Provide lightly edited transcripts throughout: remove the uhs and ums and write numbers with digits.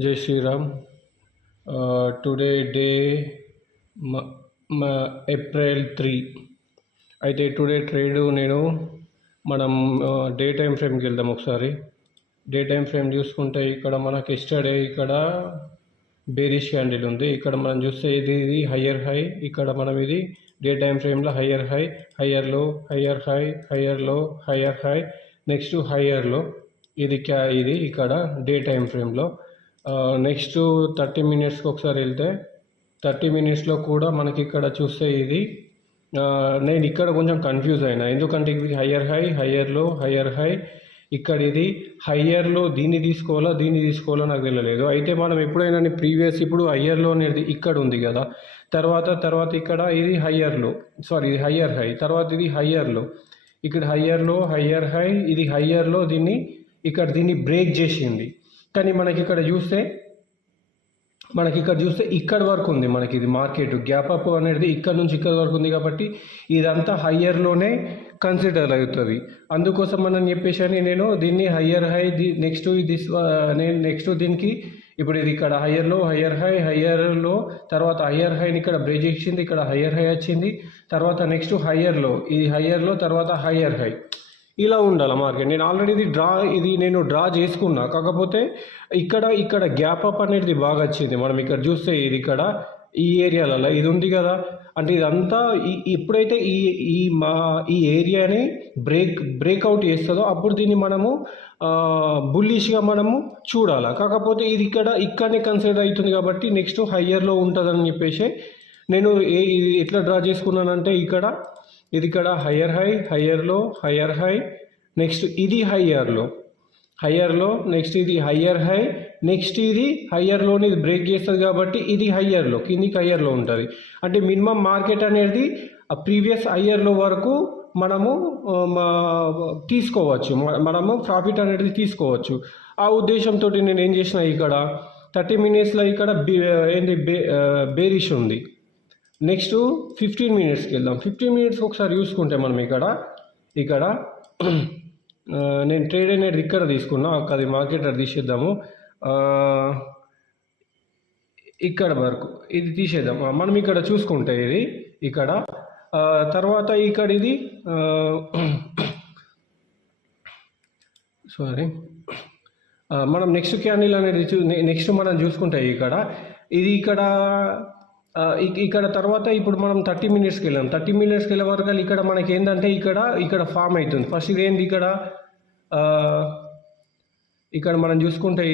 జై Sriram. Today day April 3. అయితే today trade నేను మనం డే టైం ఫ్రేమ్కి వెళ్దాం. ఒకసారి డే టైం ఫ్రేమ్ చూసుకుంటే ఇక్కడ మనకి ఎస్టర్డే ఇక్కడ బేరిష్ క్యాండిల్ ఉంది. ఇక్కడ మనం చూస్తే ఇది హయ్యర్ హై. ఇక్కడ మనం ఇది డే టైం ఫ్రేమ్లో హయ్యర్ హై, హయ్యర్ లో, హయ్యర్ హై, హయ్యర్ లో, హయ్యర్ హై, నెక్స్ట్ హయ్యర్ లో. ఇది ఇక్కడ డే టైం ఫ్రేమ్లో. నెక్స్ట్ 30 మినిట్స్కి ఒకసారి వెళ్తే 30 మినిట్స్లో కూడా మనకి ఇక్కడ చూస్తే ఇది నేను ఇక్కడ కొంచెం కన్ఫ్యూజ్ అయినా, ఎందుకంటే ఇది హయ్యర్ హై, హయ్యర్ లో, హయ్యర్ హై. ఇక్కడ ఇది హయ్యర్లో దీన్ని తీసుకోవాలా నాకు తెలియలేదు. అయితే మనం ఎప్పుడైనా ప్రీవియస్ ఇప్పుడు హయ్యర్లో అనేది ఇక్కడ ఉంది కదా, తర్వాత ఇక్కడ ఇది హయ్యర్లో, ఇది హయ్యర్ హై, తర్వాత ఇది హయ్యర్లో, ఇక్కడ హయ్యర్లో, హయ్యర్ హై, ఇది హయ్యర్లో, దీన్ని బ్రేక్ చేసింది. కానీ మనకి ఇక్కడ చూస్తే ఇక్కడ వరకు ఉంది. మనకి ఇది మార్కెట్ గ్యాప్ అప్ అనేది ఇక్కడ నుంచి ఇక్కడ వరకు ఉంది కాబట్టి ఇదంతా హయ్యర్లోనే కన్సిడర్ అవుతుంది. అందుకోసం మనం చెప్పేసి నేను దీన్ని హయ్యర్ హై, నెక్స్ట్ దీనికి ఇప్పుడు ఇది ఇక్కడ హయ్యర్లో, హయ్యర్ హై, హయ్యర్లో, తర్వాత హయ్యర్ హైని ఇక్కడ బ్రేక్ చేసింది, ఇక్కడ హయ్యర్ హై వచ్చింది, తర్వాత నెక్స్ట్ హయ్యర్లో, ఇది హయ్యర్లో, తర్వాత హయ్యర్ హై. ఇలా ఉండాలి మార్కెట్. నేను ఆల్రెడీ నేను డ్రా చేసుకున్నా, కాకపోతే ఇక్కడ గ్యాప్ అప్ అనేది బాగా వచ్చింది. మనం ఇక్కడ చూస్తే ఇది ఇక్కడ ఈ ఏరియాలలో ఇది ఉంది కదా, అంటే ఇదంతా ఎప్పుడైతే ఈ ఏరియాని బ్రేక్అవుట్ చేస్తుందో అప్పుడు దీన్ని మనము బుల్లిష్గా మనము చూడాలి. కాకపోతే ఇది ఇక్కడనే కన్సిడర్ అవుతుంది కాబట్టి నెక్స్ట్ హయ్యర్లో ఉంటుందని చెప్పేసి నేను ఇది ఎట్లా డ్రా చేసుకున్నానంటే ఇది ఇక్కడ హయ్యర్ హై, హయ్యర్లో, హయ్యర్ హై, నెక్స్ట్ ఇది హయ్యర్లో, నెక్స్ట్ ఇది హయ్యర్ హై, నెక్స్ట్ ఇది హయ్యర్లోని ఇది బ్రేక్ చేస్తుంది కాబట్టి ఇది హయ్యర్లో, కిందికి హయ్యర్లో ఉంటుంది. అంటే మినిమం మార్కెట్ అనేది ప్రీవియస్ హయ్యర్లో వరకు మనము తీసుకోవచ్చు, మనము ప్రాఫిట్ అనేది తీసుకోవచ్చు. ఆ ఉద్దేశంతో నేను ఏం చేసిన, ఇక్కడ 30 మినిట్స్లో ఇక్కడ బేరిష్ ఉంది. నెక్స్ట్ 15 మినిట్స్కి వెళ్దాం. 15 మినిట్స్ ఒకసారి చూసుకుంటే మనం ఇక్కడ నేను ట్రేడ్ అనేది ఇక్కడ తీసుకున్నా, అది మార్కెట్ అది తీసేద్దాము. ఇక్కడ వరకు ఇది తీసేద్దాం. మనం ఇక్కడ చూసుకుంటే ఇది ఇక్కడ తర్వాత ఇక్కడ ఇది మనం నెక్స్ట్ క్యాండిల్ అనేది నెక్స్ట్ మనం చూసుకుంటే ఇక్కడ తర్వాత ఇప్పుడు మనం 30 మినిట్స్కి వెళ్ళాం. 30 మినిట్స్కి వెళ్ళే వరకు ఇక్కడ మనకి ఏంటంటే ఇక్కడ ఫామ్ అవుతుంది. ఫస్ట్ ఇదేంటి ఇక్కడ మనం చూసుకుంటే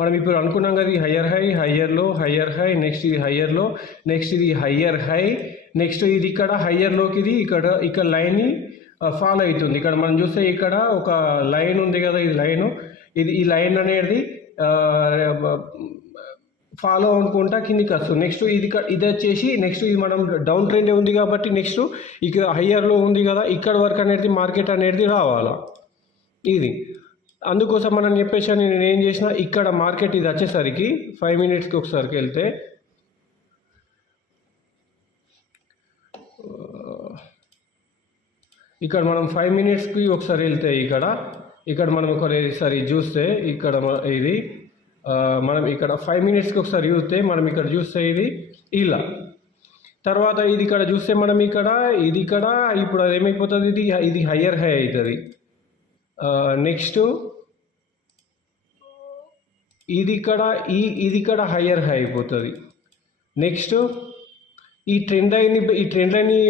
మనం ఇప్పుడు అనుకున్నాం కదా, హయ్యర్ హై, హయ్యర్లో, హయ్యర్ హై, నెక్స్ట్ ఇది హయ్యర్లో, నెక్స్ట్ ఇది హయ్యర్ హై, నెక్స్ట్ ఇది ఇక్కడ హయ్యర్లోకి ఇది ఇక్కడ లైన్ని ఫాలో అవుతుంది. ఇక్కడ మనం చూస్తే ఇక్కడ ఒక లైన్ ఉంది కదా, ఈ లైన్ అనేది ఫాలో అనుకుంటా కిందికి వస్తుంది. నెక్స్ట్ ఇది వచ్చేసి నెక్స్ట్ ఇది మనం డౌన్ ట్రెండ్ ఉంది కాబట్టి నెక్స్ట్ ఇక్కడ హయ్యర్లో ఉంది కదా, ఇక్కడ వరకు అనేది మార్కెట్ అనేది రావాలా. ఇది అందుకోసం మనం చెప్పేసి నేను ఏం చేసిన, ఇక్కడ మార్కెట్ ఇది వచ్చేసరికి 5 మినిట్స్కి ఒకసారికి వెళ్తే ఇక్కడ మనం 5 మినిట్స్కి ఒకసారి వెళ్తే ఇక్కడ మనం ఒకసారి చూస్తే ఇది మనం ఇక్కడ 5 మినిట్స్కి ఒకసారి చూస్తే మనం ఇక్కడ చూస్తే ఇది ఇలా, తర్వాత ఇది ఇక్కడ చూస్తే మనం ఇక్కడ ఇప్పుడు అది ఏమైపోతుంది, ఇది హయ్యర్ హై అవుతుంది. నెక్స్ట్ ఇది ఇక్కడ హయ్యర్ హై అయిపోతుంది. నెక్స్ట్ ఈ ట్రెండ్ లైన్ని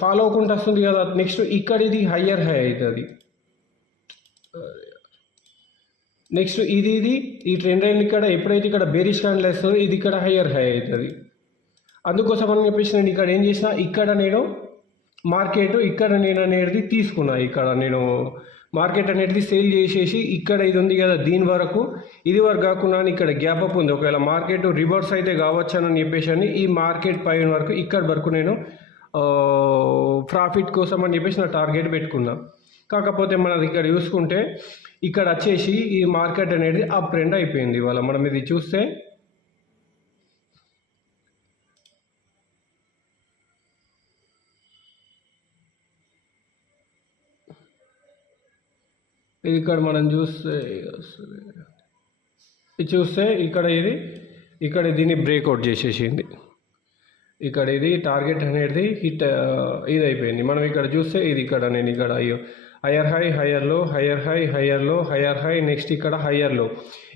ఫాలో అవ్వకుండా వస్తుంది కదా, నెక్స్ట్ ఇక్కడ ఇది హయ్యర్ హై అవుతుంది. నెక్స్ట్ ఈ ట్రెండ్ లైన్ ఎప్పుడైతే ఇక్కడ బేరిష్ క్యాండిల్ వేస్తుందో ఇది ఇక్కడ హయ్యర్ హై అవుతుంది. అందుకోసం అని చెప్పేసి నేను ఇక్కడ ఏం చేసిన, నేను మార్కెట్ నేను అనేది తీసుకున్నా. ఇక్కడ నేను మార్కెట్ అనేది సేల్ చేసేసి ఇక్కడ ఇది ఉంది కదా, దీని వరకు ఇది వరకు కాకుండా ఇక్కడ గ్యాప్ అప్ ఉంది. ఒకవేళ మార్కెట్ రివర్స్ అయితే కావచ్చు అని చెప్పేసి ఈ మార్కెట్ పైన వరకు ఇక్కడ వరకు నేను ప్రాఫిట్ కోసం అని చెప్పేసి నా టార్గెట్ పెట్టుకున్నా. కాకపోతే మనది ఇక్కడ చూసుకుంటే ఇక్కడ వచ్చేసి ఈ మార్కెట్ అనేది అప్ ట్రెండ్ అయిపోయింది. ఇవాళ మనం ఇది చూస్తే ఇది ఇక్కడ మనం చూస్తే ఇది చూస్తే ఇక్కడ దీన్ని బ్రేక్అవుట్ చేసేసింది. ఇక్కడ ఇది టార్గెట్ అనేది హిట్ ఇది అయిపోయింది. మనం ఇక్కడ చూస్తే ఇది నేను ఇక్కడ అయ్యో హయ్యర్ హై, హయ్యర్ లో, హయ్యర్ హై, హయ్యర్ లో, హయ్యర్ హై, నెక్స్ట్ ఇక్కడ హయ్యర్ లో.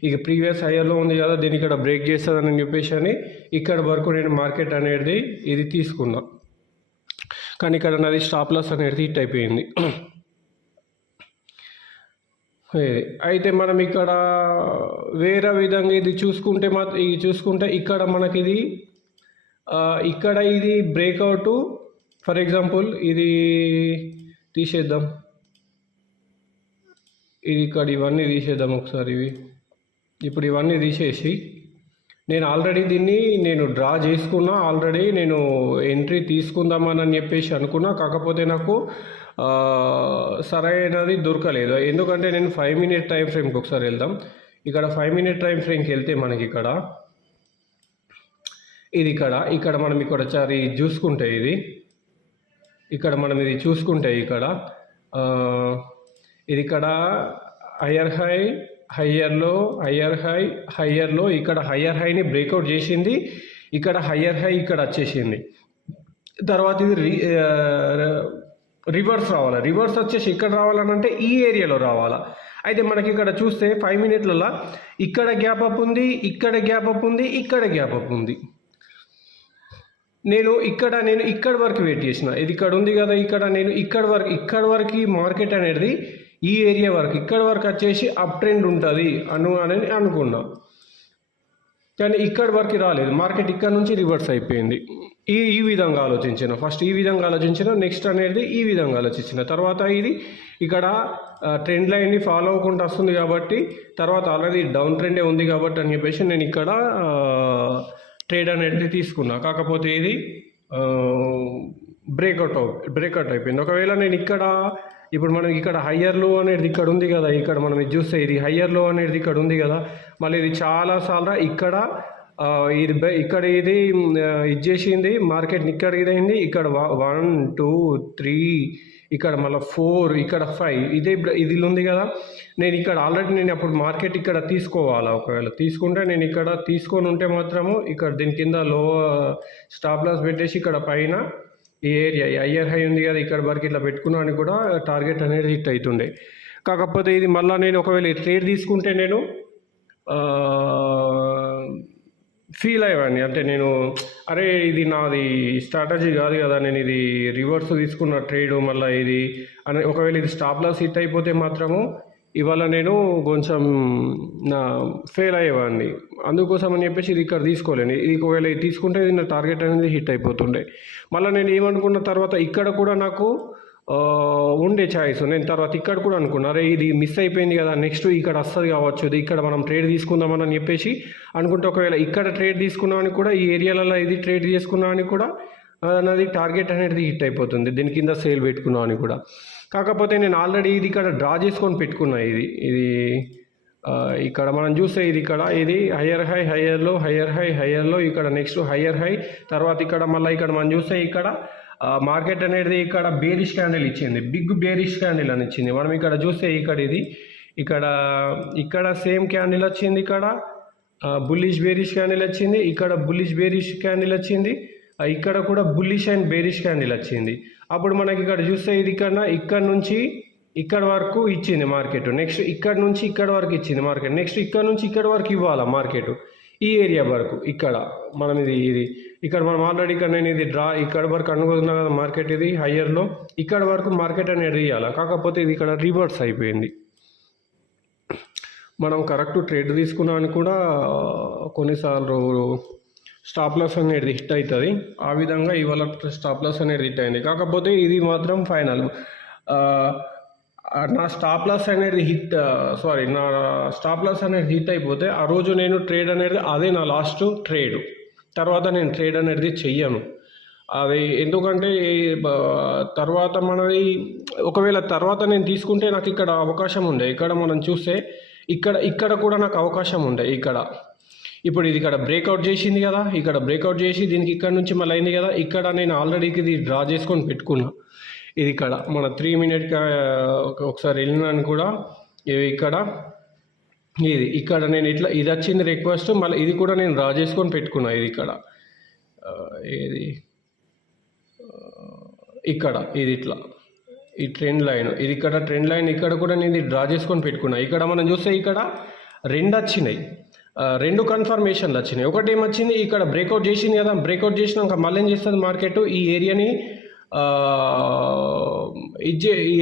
ఇక ప్రీవియస్ హయ్యర్లో ఉంది కదా, దీన్ని ఇక్కడ బ్రేక్ చేస్తుందని చెప్పేసి అని ఇక్కడ వరకు నేను మార్కెట్ అనేది ఇది తీసుకున్నా. కానీ ఇక్కడ నాది స్టాప్ లాస్ అనేది హిట్ అయిపోయింది. అయితే మనం ఇక్కడ వేరే విధంగా ఇది చూసుకుంటే ఇక్కడ మనకి ఇక్కడ ఇది బ్రేక్అవుట్. ఫర్ ఎగ్జాంపుల్ ఇది తీసేద్దాం, ఇది ఇక్కడ ఇవన్నీ తీసేద్దాం ఒకసారి. ఇప్పుడు ఇవన్నీ తీసేసి నేను ఆల్రెడీ దీన్ని డ్రా చేసుకున్నా, ఆల్రెడీ నేను ఎంట్రీ తీసుకుందామని చెప్పేసి అనుకున్నా. కాకపోతే నాకు సరైనది దొరకలేదు. ఎందుకంటే నేను 5 minute టైం ఫ్రేమ్కి ఒకసారి వెళ్దాం. ఇక్కడ 5 minute టైం ఫ్రేమ్కి వెళ్తే మనకి ఇక్కడ మనం ఇక్కడ ఒకసారి చూసుకుంటే ఇక్కడ మనం ఇది చూసుకుంటే ఇది ఇక్కడ హయ్యర్ హై, హయ్యర్ లో, హయ్యర్ హై, హయ్యర్ లో. ఇక్కడ హయ్యర్ హైని బ్రేక్అవుట్ చేసింది. ఇక్కడ హయ్యర్ హై ఇక్కడ వచ్చేసింది. తర్వాత ఇది రివర్స్ రావాలా. రివర్స్ వచ్చేసి ఇక్కడ రావాలనంటే ఈ ఏరియాలో రావాలా. అయితే మనకి ఇక్కడ చూస్తే 5 minutesలలో ఇక్కడ గ్యాప్ అప్ ఉంది, ఇక్కడ గ్యాప్ అప్ ఉంది, ఇక్కడ గ్యాప్ అప్ ఉంది. నేను ఇక్కడ వరకు వెయిట్ చేసిన. ఇది ఇక్కడ ఉంది కదా, నేను ఇక్కడ వరకు మార్కెట్ అనేది ఈ ఏరియా వరకు ఇక్కడ వరకు వచ్చేసి అప్ ట్రెండ్ ఉంటుంది అని అనుకున్నా. కానీ ఇక్కడ వరకు రాలేదు, మార్కెట్ ఇక్కడ నుంచి రివర్స్ అయిపోయింది. ఈ విధంగా ఆలోచించిన. ఫస్ట్ ఈ విధంగా ఆలోచించిన, నెక్స్ట్ అనేది ఈ విధంగా ఆలోచించిన. తర్వాత ఇది ఇక్కడ ట్రెండ్ లైన్ని ఫాలో అవ్వకుండా వస్తుంది కాబట్టి, తర్వాత ఆల్రెడీ డౌన్ ట్రెండే ఉంది కాబట్టి అని చెప్పేసి నేను ఇక్కడ ట్రేడ్ అనేది తీసుకున్నా. కాకపోతే ఇది బ్రేక్అవుట్ అయిపోయింది. ఒకవేళ నేను ఇప్పుడు మనం ఇక్కడ హయ్యర్ లో అనేది ఇక్కడ ఉంది కదా, ఇక్కడ మనం ఇది చూస్తే ఇది హయ్యర్ లో అనేది ఇక్కడ ఉంది కదా. మళ్ళీ ఇది చాలాసార్లు ఇక్కడ ఇది చేసింది మార్కెట్ని. ఇక్కడ ఇదైంది, ఇక్కడ 1 2 3, ఇక్కడ మళ్ళీ 4, ఇక్కడ 5, ఇది ఉంది కదా. నేను ఇక్కడ ఆల్రెడీ అప్పుడు మార్కెట్ ఇక్కడ తీసుకోవాలా. ఒకవేళ తీసుకుంటే నేను ఇక్కడ తీసుకొని ఉంటే మాత్రము ఇక్కడ దీని కింద లో స్టాప్ లాస్ పెట్టేసి ఇక్కడ పైన ఈ ఏరియా హయ్యర్ హై ఉంది కదా, ఇక్కడ వరకు ఇట్లా పెట్టుకున్నా అని కూడా టార్గెట్ అనేది హిట్ అవుతుండే. కాకపోతే ఇది మళ్ళీ నేను ఒకవేళ ట్రేడ్ తీసుకుంటే నేను ఫీల్ అయ్యేవాడిని. అంటే అరే ఇది నాది స్ట్రాటజీ కాదు కదా, నేను ఇది రివర్స్ తీసుకున్న ట్రేడ్ మళ్ళీ ఇది అని. ఒకవేళ ఇది స్టాప్ లాస్ హిట్ అయిపోతే మాత్రము ఇవాళ నేను కొంచెం ఫెయిల్ అయ్యేవాడిని. అందుకోసం అని చెప్పేసి ఇది ఇక్కడ తీసుకోలేను. ఇది ఒకవేళ ఇది తీసుకుంటే ఇది నా టార్గెట్ అనేది హిట్ అయిపోతుండే. మళ్ళీ నేను ఏమనుకున్న తర్వాత ఇక్కడ కూడా నాకు ఉండే ఛాయిస్. నేను తర్వాత ఇక్కడ కూడా అనుకున్నా, అరే ఇది మిస్ అయిపోయింది కదా, నెక్స్ట్ ఇక్కడ వస్తుంది కావచ్చు, ఇది ఇక్కడ మనం ట్రేడ్ తీసుకుందామని చెప్పేసి అనుకుంటే ఒకవేళ ఇక్కడ ట్రేడ్ తీసుకున్నామని కూడా ఈ ఏరియాలలో ఇది ట్రేడ్ చేసుకున్నామని కూడా నాది టార్గెట్ అనేది హిట్ అయిపోతుంది. దీని కింద సేల్ పెట్టుకున్నామని కూడా. కాకపోతే నేను ఆల్రెడీ ఇది ఇక్కడ డ్రా చేసుకొని పెట్టుకున్నా. ఇది ఇక్కడ మనం చూస్తే ఇది హయ్యర్ హై, హయ్యర్ లో, హయ్యర్ హై, హయ్యర్ లో, ఇక్కడ నెక్స్ట్ హయ్యర్ హై. తర్వాత ఇక్కడ మళ్ళీ ఇక్కడ మనం చూస్తే ఇక్కడ మార్కెట్ అనేది ఇక్కడ బేరిష్ క్యాండిల్ ఇచ్చింది, బిగ్ బేరిష్ క్యాండిల్ అని ఇచ్చింది. మనం ఇక్కడ చూస్తే ఇక్కడ సేమ్ క్యాండిల్ వచ్చింది, ఇక్కడ బుల్లిష్ బేరిష్ క్యాండిల్ వచ్చింది, ఇక్కడ బుల్లిష్ బేరిష్ క్యాండిల్ వచ్చింది, ఇక్కడ కూడా బుల్లిష్ అండ్ బేరిష్ క్యాండిల్ వచ్చింది. అప్పుడు మనకి ఇక్కడ చూస్తే ఇక్కడ నుంచి ఇక్కడ వరకు ఇచ్చింది మార్కెట్. నెక్స్ట్ ఇక్కడ నుంచి ఇక్కడ వరకు ఇచ్చింది మార్కెట్. నెక్స్ట్ ఇక్కడ నుంచి ఇక్కడ వరకు ఇవ్వాలా మార్కెట్, ఈ ఏరియా వరకు. ఇక్కడ మనం ఇక్కడ మనం ఆల్రెడీ నేను ఇది డ్రా ఇక్కడ వరకు అనుకున్నా కదా మార్కెట్, ఇది హయ్యర్లో ఇక్కడ వరకు మార్కెట్ అనేది ఇవ్వాలి. కాకపోతే ఇది ఇక్కడ రివర్స్ అయిపోయింది. మనం కరెక్ట్ ట్రేడ్ తీసుకున్నామని కూడా కొన్నిసార్లు స్టాప్ లాస్ అనేది హిట్ అవుతుంది. ఆ విధంగా ఇవాళ స్టాప్ లాస్ అనేది హిట్ అయింది. కాకపోతే ఇది మాత్రం ఫైనల్. నా స్టాప్ లాస్ అనేది నా స్టాప్ లాస్ అనేది హిట్ అయిపోతే ఆ రోజు నేను ట్రేడ్ అనేది అదే నా లాస్ట్ ట్రేడ్. తర్వాత నేను ట్రేడ్ అనేది చెయ్యను. అది ఎందుకంటే తర్వాత మనది ఒకవేళ తర్వాత నేను తీసుకుంటే నాకు ఇక్కడ అవకాశం ఉండే. ఇక్కడ మనం చూస్తే ఇక్కడ కూడా నాకు అవకాశం ఉండే. ఇప్పుడు ఇది ఇక్కడ బ్రేక్అవుట్ చేసింది కదా, ఇక్కడ బ్రేక్అవుట్ చేసి దీనికి ఇక్కడ నుంచి మళ్ళీ అయింది కదా. ఇక్కడ నేను ఆల్రెడీ ఇది డ్రా చేసుకొని పెట్టుకున్నా. ఇది ఇక్కడ మన 3 minute ఒకసారి వెళ్ళినాను కూడా. ఇక్కడ ఇక్కడ నేను ఇట్లా ఇది వచ్చింది రిక్వెస్ట్, మళ్ళీ ఇది కూడా నేను డ్రా చేసుకొని పెట్టుకున్నా. ఇది ఇక్కడ ఇది ఇక్కడ ఇది ఇట్లా ఈ ట్రెండ్ లైన్, ఇది ఇక్కడ ట్రెండ్ లైన్, ఇక్కడ కూడా నేను ఇది డ్రా చేసుకొని పెట్టుకున్నా. ఇక్కడ మనం చూస్తే ఇక్కడ 2 వచ్చినాయి, 2 కన్ఫర్మేషన్లు వచ్చినాయి. ఒకటి ఏమొచ్చింది, ఇక్కడ బ్రేక్అవుట్ చేసింది కదా, బ్రేక్అవుట్ చేసినాక మళ్ళీ ఏం చేస్తుంది మార్కెట్, ఈ ఏరియాని ఈ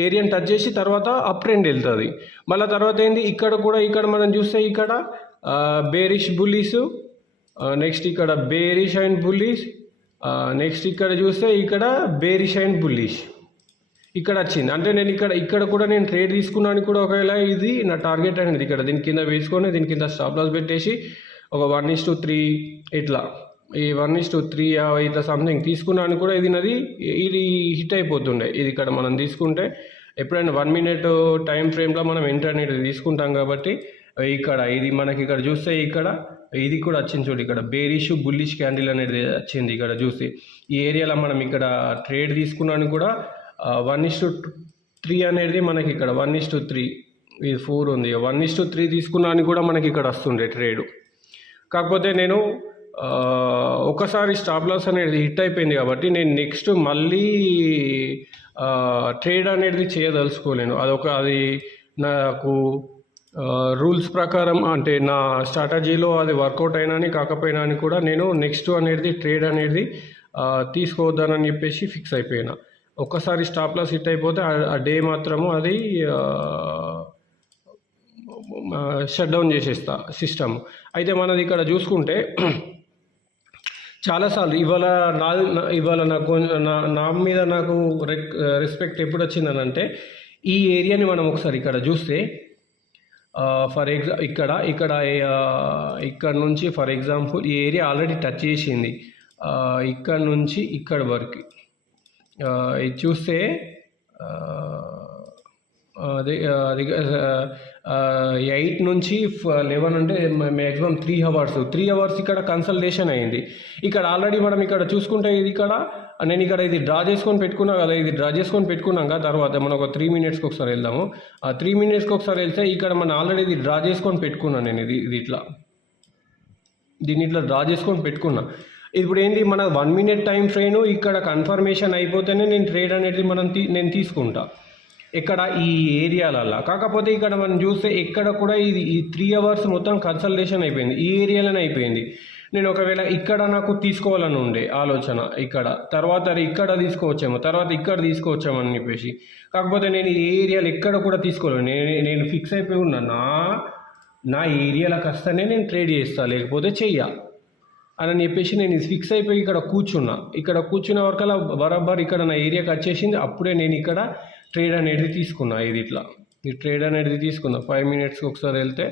ఏరియాని టచ్ చేసి తర్వాత అప్ ట్రెండ్ వెళ్తుంది. మళ్ళీ తర్వాత ఏంది, ఇక్కడ కూడా ఇక్కడ మనం చూస్తే ఇక్కడ బేరిష్ బుల్లీస్, నెక్స్ట్ ఇక్కడ బేరిష్ అండ్ బుల్లీస్, నెక్స్ట్ ఇక్కడ చూస్తే ఇక్కడ బేరిష్ అండ్ బుల్లిష్ ఇక్కడ వచ్చింది. అంటే నేను ఇక్కడ కూడా నేను ట్రేడ్ తీసుకున్నాను కూడా. ఒకవేళ ఇది నా టార్గెట్ అనేది ఇక్కడ దీని కింద వేసుకొని దీని కింద స్టాప్ లాస్ పెట్టేసి ఒక 1:3 ఇట్లా ఈ 1:3 ఇట్లా సంథింగ్ తీసుకున్నాను కూడా. ఇది హిట్ అయిపోతుండే. ఇది ఇక్కడ మనం తీసుకుంటే ఎప్పుడైనా 1 మినిట్ టైం ఫ్రేమ్లో మనం ఎంటర్ అనేది తీసుకుంటాం కాబట్టి ఇక్కడ ఇది మనకి ఇక్కడ చూస్తే ఇక్కడ ఇది కూడా వచ్చింది చూడు, ఇక్కడ బేరిష్ బుల్లిష్ క్యాండిల్ అనేది వచ్చింది. ఇక్కడ చూస్తే ఈ ఏరియాలో మనం ఇక్కడ ట్రేడ్ తీసుకున్నాను కూడా 1:3 అనేది మనకి ఇక్కడ 1:3 ఇది 4 ఉంది, 1:3 తీసుకున్నాను కూడా మనకి ఇక్కడ వస్తుండే ట్రేడ్. కాకపోతే నేను ఒకసారి స్టాప్ లాస్ అనేది హిట్ అయిపోయింది కాబట్టి నేను నెక్స్ట్ మళ్ళీ ట్రేడ్ అనేది చేయదలుచుకోలేను. అది నాకు రూల్స్ ప్రకారం అంటే నా స్ట్రాటజీలో అది వర్కౌట్ అయినా కాకపోయినా అని కూడా నేను నెక్స్ట్ అనేది ట్రేడ్ అనేది తీసుకోవద్దానని చెప్పేసి ఫిక్స్ అయిపోయినా. ఒక్కసారి స్టాప్ లాస్ హిట్ అయిపోతే ఆ డే మాత్రము అది షట్ డౌన్ చేసేస్తా సిస్టమ్. అయితే మనది ఇక్కడ చూసుకుంటే చాలాసార్లు ఇవాళ నా మీద నాకు రెస్పెక్ట్ ఎప్పుడు వచ్చిందనంటే ఈ ఏరియాని మనం ఒకసారి ఇక్కడ చూస్తే ఫర్ ఇక్కడ నుంచి ఫర్ ఎగ్జాంపుల్ ఈ ఏరియా ఆల్రెడీ టచ్ చేసింది. ఇక్కడ నుంచి ఇక్కడ వరకు ఇది చూస్తే అది 8 నుంచి 11 అంటే మ్యాక్సిమం 3 అవర్స్ ఇక్కడ కన్సల్టేషన్ అయింది. ఇక్కడ ఆల్రెడీ మనం ఇక్కడ చూసుకుంటే ఇది నేను ఇది డ్రా చేసుకొని పెట్టుకున్నా కదా, ఇది డ్రా చేసుకొని పెట్టుకున్నాక తర్వాత మనం ఒక 3 మినిట్స్కి ఒకసారి వెళ్దాము. ఆ 3 మినిట్స్కి ఒకసారి వెళ్తే ఇక్కడ మనం ఆల్రెడీ ఇది డ్రా చేసుకొని పెట్టుకున్నాను నేను. దీన్ని ఇట్లా డ్రా చేసుకొని పెట్టుకున్నా. ఇప్పుడు ఏంటి, మన 1 మినిట్ టైం ఫ్రేమ్ ఇక్కడ కన్ఫర్మేషన్ అయిపోతేనే నేను ట్రేడ్ అనేది నేను తీసుకుంటా ఇక్కడ ఈ ఏరియాలలో. కాకపోతే ఇక్కడ మనం చూస్తే ఇక్కడ కూడా ఈ 3 అవర్స్ మొత్తం కన్సల్టేషన్ అయిపోయింది, ఈ ఏరియాలోనే అయిపోయింది. నేను ఒకవేళ ఇక్కడ నాకు తీసుకోవాలని ఉండే ఆలోచన, తర్వాత ఇక్కడ తీసుకోవచ్చేమో, తర్వాత ఇక్కడ తీసుకోవచ్చామో అని చెప్పేసి. కాకపోతే నేను ఈ ఏరియాలో ఎక్కడ కూడా తీసుకోలేను. నేను ఫిక్స్ అయిపోయి ఉన్నా, నా ఏరియాలకు వస్తేనే నేను ట్రేడ్ చేస్తా, లేకపోతే అని చెప్పేసి నేను ఫిక్స్ అయిపోయి ఇక్కడ కూర్చున్న వరకల్లా బరాబర్ ఇక్కడ నా ఏరియాకి వచ్చేసింది. అప్పుడే నేను ఇక్కడ ట్రేడ్ అనేది తీసుకున్నా. ఈ ట్రేడ్ అనేది తీసుకున్నా 5 మినిట్స్కి ఒకసారి వెళ్తే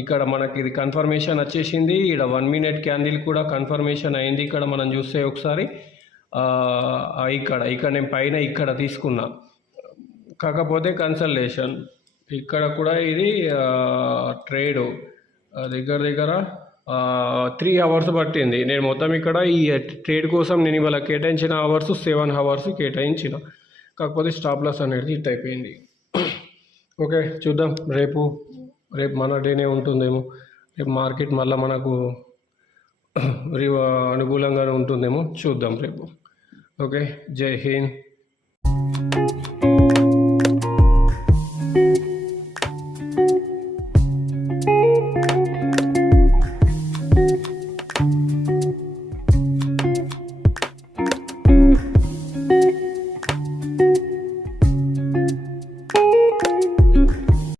ఇక్కడ మనకి ఇది కన్ఫర్మేషన్ వచ్చేసింది. ఇక్కడ 1 మినిట్ క్యాండిల్ కూడా కన్ఫర్మేషన్ అయింది. ఇక్కడ మనం చూస్తే ఒకసారి ఇక్కడ నేను పైన ఇక్కడ తీసుకున్నా, కాకపోతే కన్సల్టేషన్ ఇక్కడ కూడా ఇది ట్రేడ్ దగ్గర 3 అవర్స్ పట్టింది. నేను మొత్తం ఇక్కడ ఈ ట్రేడ్ కోసం నేను ఇవాళ కేటాయించిన అవర్స్ 7 అవర్స్ కేటాయించిన. కాకపోతే స్టాప్ లాస్ అనేది హిట్ అయిపోయింది. ఓకే, చూద్దాం రేపు మన డేనే ఉంటుందేమో. రేపు మార్కెట్ మళ్ళీ మనకు అనుకూలంగానే ఉంటుందేమో, చూద్దాం రేపు. ఓకే, జై హింద్.